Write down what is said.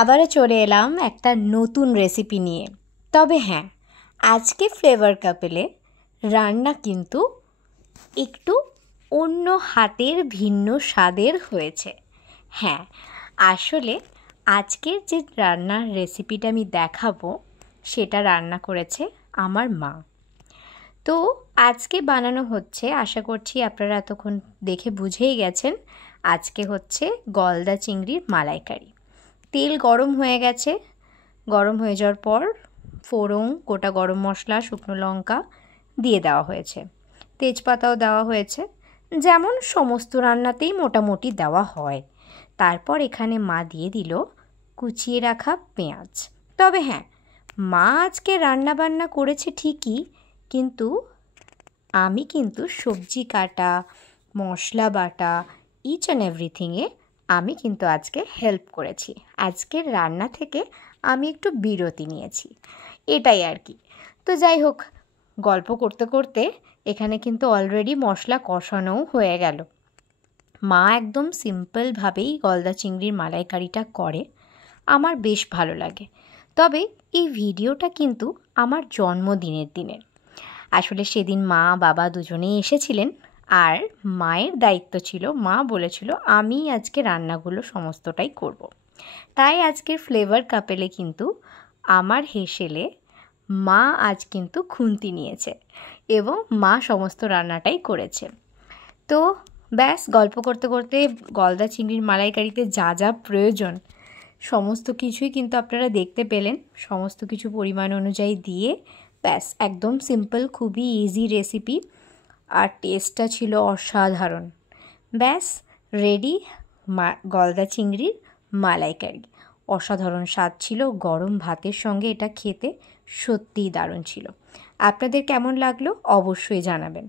আবারও চলে এলাম একটা নতুন রেসিপি নিয়ে। তবে হ্যাঁ, আজকে ফ্লেভার কাপেলে রান্না কিন্তু একটু অন্য হাতের ভিন্ন স্বাদের হয়েছে। হ্যাঁ, আসলে আজকের যে রান্নার রেসিপিটা আমি দেখাবো সেটা রান্না করেছে আমার মা। তো আজকে বানানো হচ্ছে, আশা করছি আপনারা এতক্ষণ দেখে বুঝেই গেছেন, আজকে হচ্ছে গলদা চিংড়ির মালাইকারি। তেল গরম হয়ে গেছে, গরম হয়ে যাওয়ার পর ফোড়ন, গোটা গরম মশলা, শুকনো লঙ্কা দিয়ে দেওয়া হয়েছে, তেজপাতাও দেওয়া হয়েছে, যেমন সমস্ত রান্নাতেই মোটামুটি দেওয়া হয়। তারপর এখানে মা দিয়ে দিল কুচিয়ে রাখা পেঁয়াজ। তবে হ্যাঁ, মা আজকে রান্না বান্না করেছে ঠিকই, কিন্তু আমি কিন্তু সবজি কাটা, মশলা বাটা, ইচ অ্যান্ড এভরিথিংয়ে আমি কিন্তু আজকে হেল্প করেছি। আজকের রান্না থেকে আমি একটু বিরতি নিয়েছি, এটাই আর কি। তো যাই হোক, গল্প করতে করতে এখানে কিন্তু অলরেডি মশলা কষানোও হয়ে গেল। মা একদম সিম্পলভাবেই গলদা চিংড়ির মালাইকারিটা করে, আমার বেশ ভালো লাগে। তবে এই ভিডিওটা কিন্তু আমার জন্মদিনের দিনের। আসলে সেদিন মা বাবা দুজনেই এসেছিলেন, আর মায়ের দায়িত্ব ছিল, মা বলেছিল আমি আজকে রান্নাগুলো সমস্তটাই করব। তাই আজকের ফ্লেভার কাপেলে কিন্তু আমার হেসেলে মা আজ কিন্তু খুন্তি নিয়েছে এবং মা সমস্ত রান্নাটাই করেছে। তো ব্যাস, গল্প করতে করতে গলদা চিংড়ির মালাইকারিতে যা যা প্রয়োজন সমস্ত কিছুই কিন্তু আপনারা দেখতে পেলেন। সমস্ত কিছু পরিমাণ অনুযায়ী দিয়ে ব্যাস, একদম সিম্পল, খুবই ইজি রেসিপি, আর টেস্টটা ছিল অসাধারণ। ব্যাস রেডি গলদা চিংড়ির মালাইকারি। অসাধারণ স্বাদ ছিল, গরম ভাতের সঙ্গে এটা খেতে সত্যিই দারুণ ছিল। আপনাদের কেমন লাগলো অবশ্যই জানাবেন।